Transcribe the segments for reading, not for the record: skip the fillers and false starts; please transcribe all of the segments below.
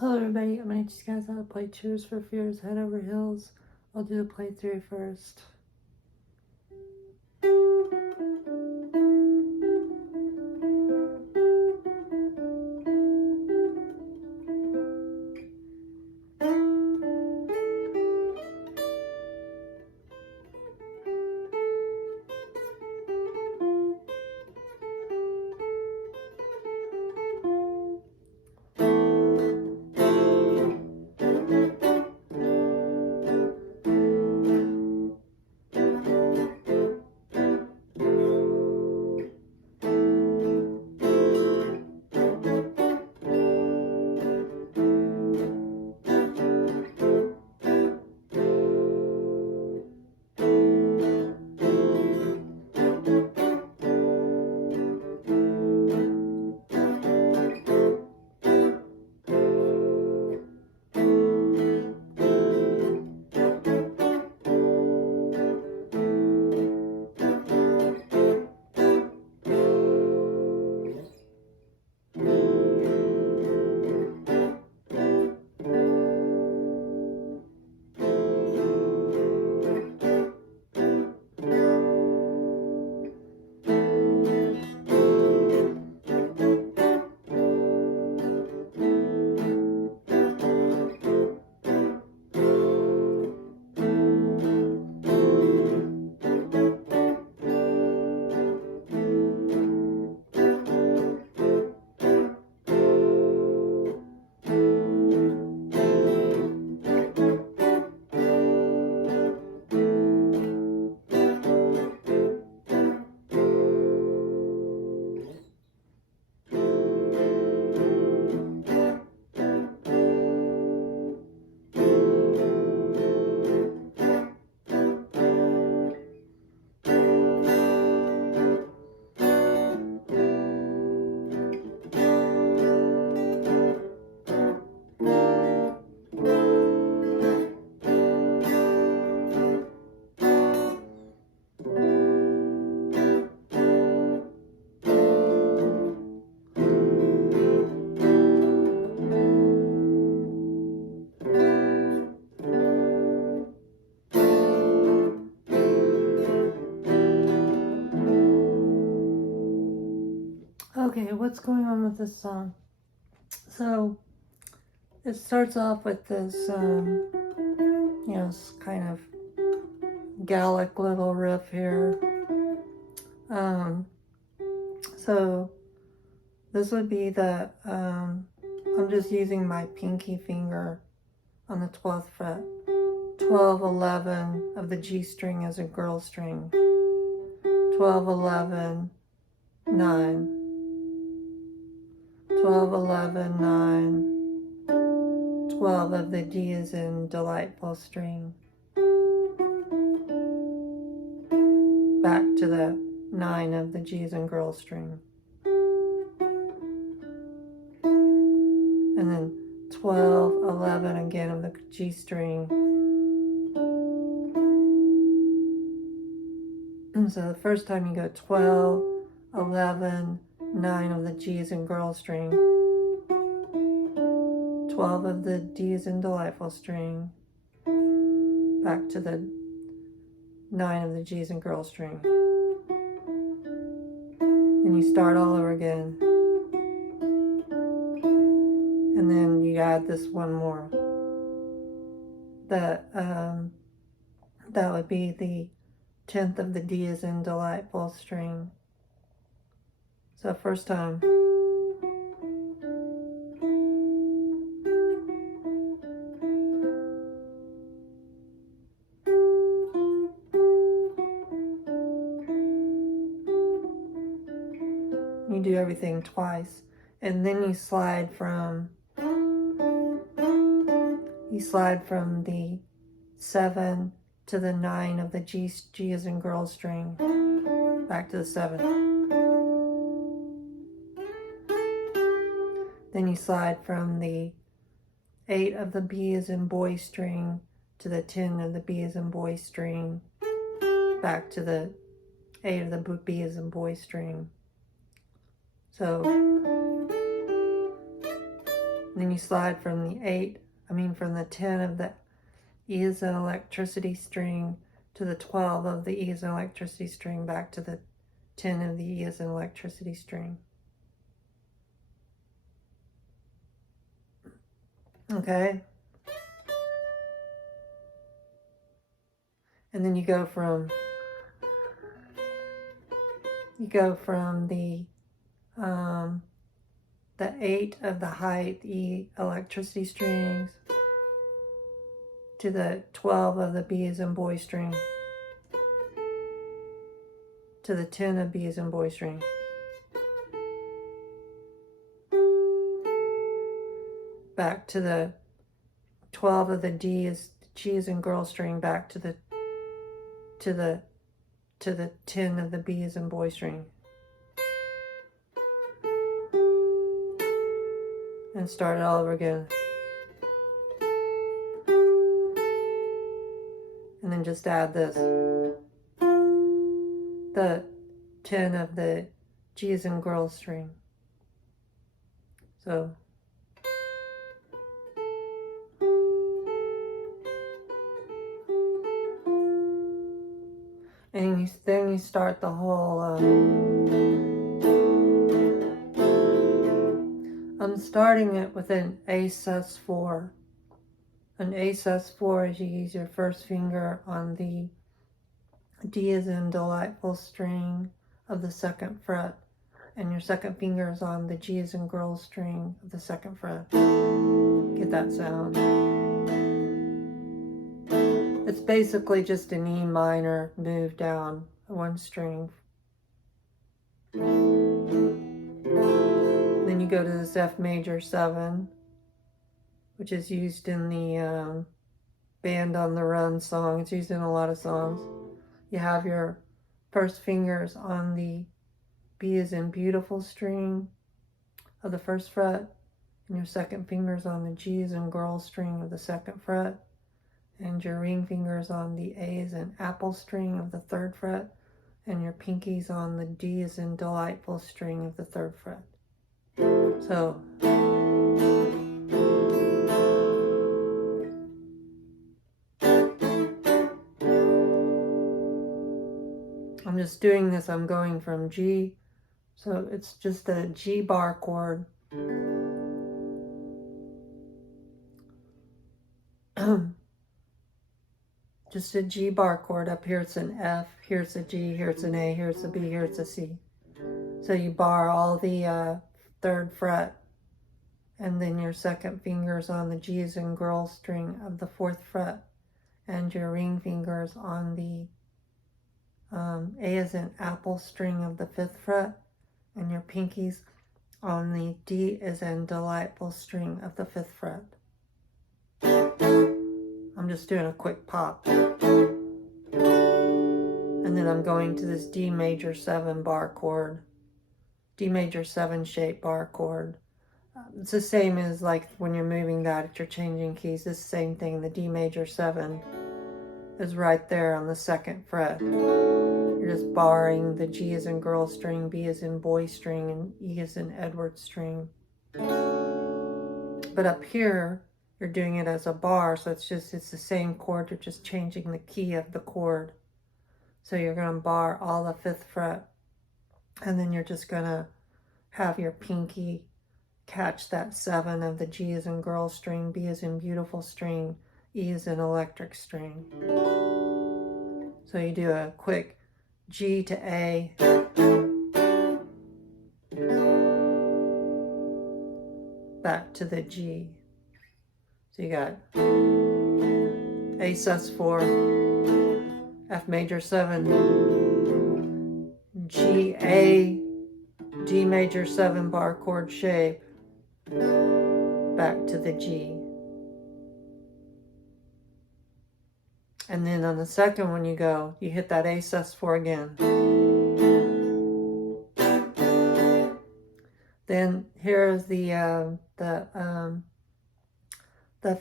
Hello everybody, I'm going to teach you guys how to play Tears for Fears Head Over Heels. I'll do the playthrough first. Okay, what's going on with this song? So, it starts off with this, kind of Gallic little riff here. So this would be the, I'm just using my pinky finger on the 12th fret. 12, 11 of the G string as a girl string. 12, 11, 9. 12, 11, 9. 12 of the D as in delightful string. Back to the 9 of the G as in girl string. And then 12, 11 again of the G string. And so the first time you go 12, 11, 9 of the G's in girl string, 12 of the D's in delightful string, back to the 9 of the G's in girl string. And you start all over again. And then you add this one more. That would be the 10th of the D is in delightful string. So first time. You do everything twice. And then you slide from the 7 to the 9 of the G is in girl string. Back to the 7. Then you slide from the 8 of the B is in boy string to the 10 of the B is in boy string, back to the 8 of the B is in boy string. So And then you slide from from the 10 of the E as in electricity string to the 12 of the E as in electricity string back to the 10 of the E as in electricity string. Okay? And then you go from the 8 of the height E electricity strings to the 12 of the B as in boy string to the 10 of B as in boy string. Back to the 12 of the G as in girl string back to the 10 of the B as in boy string. And start it all over again. And then just add this. The 10 of the G as in girl string. So. And then you start the whole, I'm starting it with an A sus4. An A sus4 is you use your first finger on the D as in delightful string of the second fret, and your second finger is on the G as in girl string of the second fret. Get that sound. It's basically just an E minor move down one string. Then you go to this F major 7, which is used in the Band on the Run song. It's used in a lot of songs. You have your first fingers on the B as in beautiful string of the first fret, and your second fingers on the G as in girl string of the second fret, and your ring fingers on the A as in apple string of the third fret, and your pinkies on the D as in delightful string of the third fret. So, I'm just doing this, I'm going from G, so it's just a G bar chord. Just a G bar chord. Up here it's an F, here it's a G, here it's an A, here it's a B, here it's a C. So you bar all the third fret, and then your second finger's on the G as in girl string of the fourth fret, and your ring fingers on the A as in apple string of the fifth fret, and your pinkies on the D as in delightful string of the fifth fret. I'm just doing a quick pop. And then I'm going to this D major 7 bar chord. D major 7 shape bar chord. It's the same as like when you're moving that, if you're changing keys, it's the same thing. The D major 7 is right there on the second fret. You're just barring the G as in girl string, B as in boy string, and E as in Edward string. But up here, you're doing it as a bar, so it's the same chord, you're just changing the key of the chord. So you're going to bar all the fifth fret, and then you're just going to have your pinky catch that 7 of the G as in girl string, B as in beautiful string, E as in electric string. So you do a quick G to A, back to the G. So you got A sus4, F major 7, G, A, D major 7 bar chord shape, back to the G. And then on the second one you hit that A sus4 again. Then here's the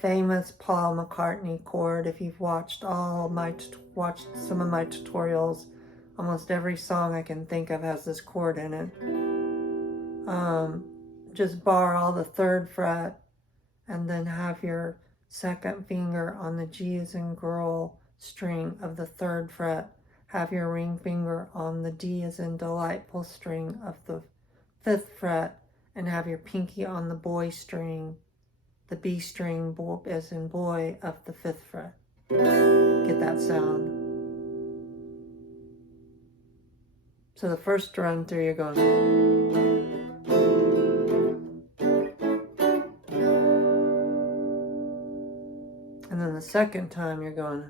famous Paul McCartney chord. If you've watched some of my tutorials, almost every song I can think of has this chord in it. Just bar all the third fret, and then have your second finger on the G as in girl string of the 3rd fret. Have your ring finger on the D as in delightful string of the 5th fret, and have your pinky on the boy string, the B string as in boy of the 5th fret. Get that sound. So the first run through, you're going. And then the second time, you're going.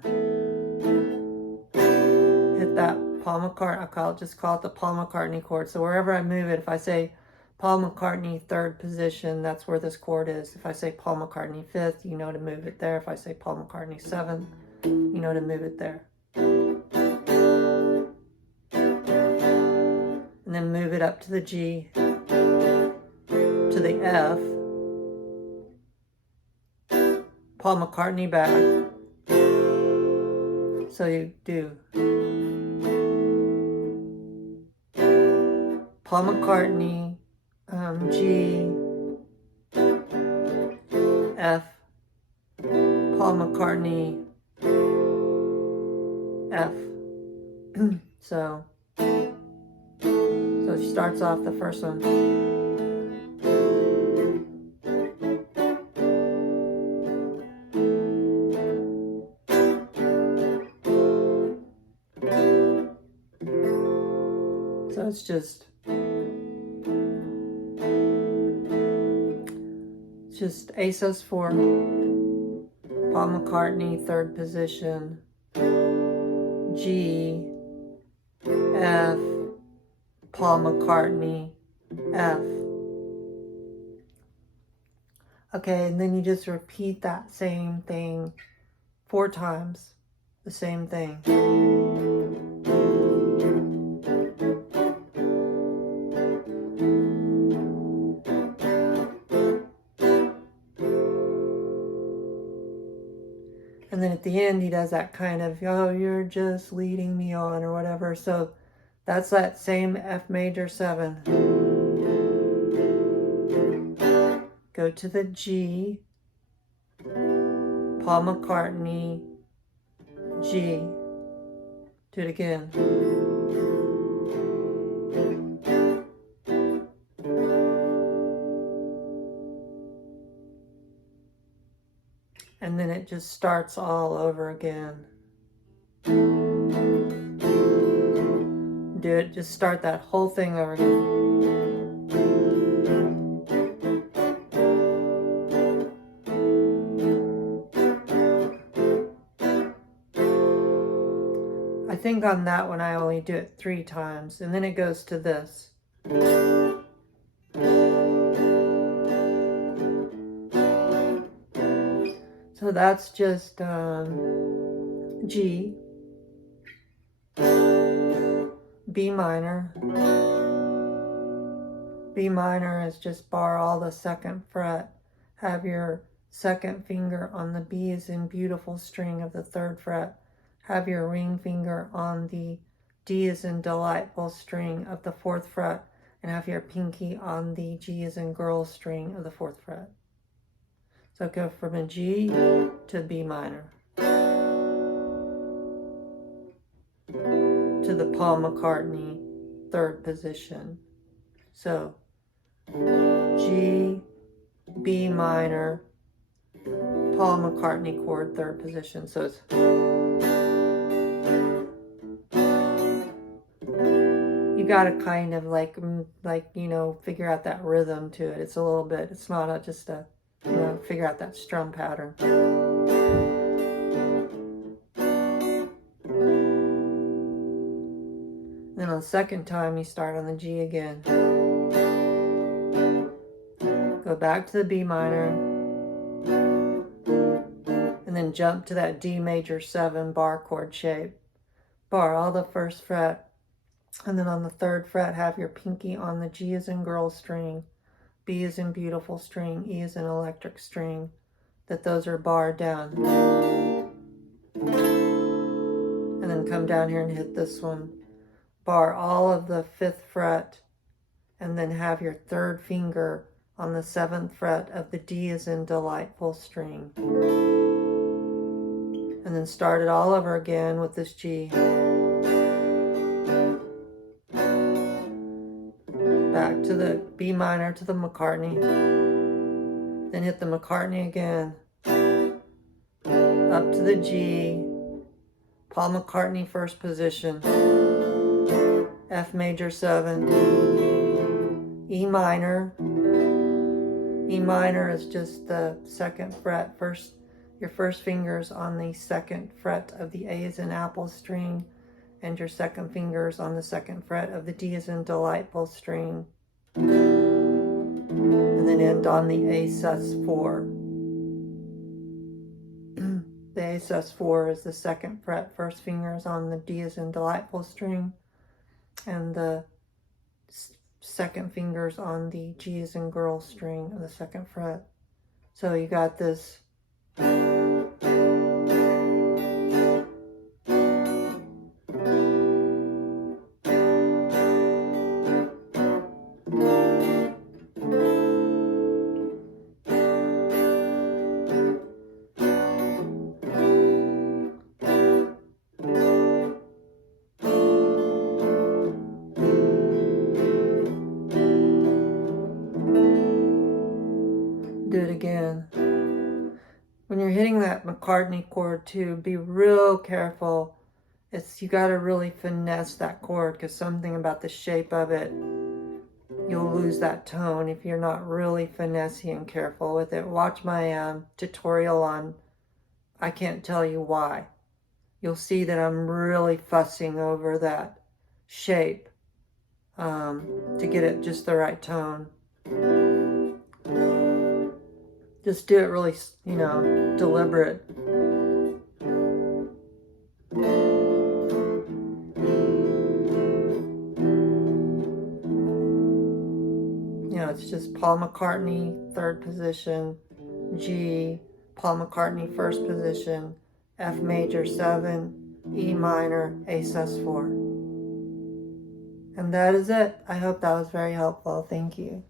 Hit that Paul McCartney, just call it the Paul McCartney chord. So wherever I move it, if I say Paul McCartney 3rd position, that's where this chord is. If I say Paul McCartney 5th, you know to move it there. If I say Paul McCartney 7th, you know to move it there. And then move it up to the G, to the F, Paul McCartney back. So you do Paul McCartney, G, F, Paul McCartney, F. So it starts off the first one. So it's just A sus4, Paul McCartney 3rd position, G, F, Paul McCartney, F. Okay, and then you just repeat that same thing 4 times, the same thing. And then at the end, he does that kind of, oh, you're just leading me on, or whatever. So that's that same F major 7. Go to the G, Paul McCartney, G. Do it again. And then it just starts all over again. Do it, just start that whole thing over again. I think on that one I only do it 3 times, and then it goes to this. So that's just G, B minor. B minor is just bar all the 2nd fret. Have your 2nd finger on the B as in beautiful string of the 3rd fret. Have your ring finger on the D as in delightful string of the 4th fret. And have your pinky on the G as in girl string of the 4th fret. So go from a G to B minor. To the Paul McCartney 3rd position. So G, B minor, Paul McCartney chord 3rd position. So it's, you gotta kind of like you know, figure out that rhythm to it. It's a little bit, it's not just a, you know, figure out that strum pattern. Then on the 2nd time, you start on the G again. Go back to the B minor. And then jump to that D major 7 bar chord shape. Bar all the 1st fret. And then on the 3rd fret, have your pinky on the G as in girl string, B as in beautiful string, E as in electric string, that those are barred down. And then come down here and hit this one. Bar all of the 5th fret, and then have your 3rd finger on the 7th fret of the D as in delightful string. And then start it all over again with this G. Back to the B minor, to the McCartney. Then hit the McCartney again. Up to the G. Paul McCartney first position. F major 7. E minor. E minor is just the 2nd fret. Your first fingers on the 2nd fret of the A as in apple string, and your 2nd fingers on the 2nd fret of the D as in delightful string. And then end on the A sus4. The A sus4 is the 2nd fret. First fingers on the D as in delightful string, and the 2nd fingers on the G as in girl string of the 2nd fret. So you got this. Do it again. When you're hitting that McCartney chord too, be real careful. You got to really finesse that chord, because something about the shape of it, you'll lose that tone if you're not really finessing and careful with it. Watch my tutorial on I Can't Tell You Why. You'll see that I'm really fussing over that shape to get it just the right tone. Just do it really, deliberate. It's just Paul McCartney, 3rd position, G, Paul McCartney, 1st position, F major 7, E minor, A sus4. And that is it. I hope that was very helpful. Thank you.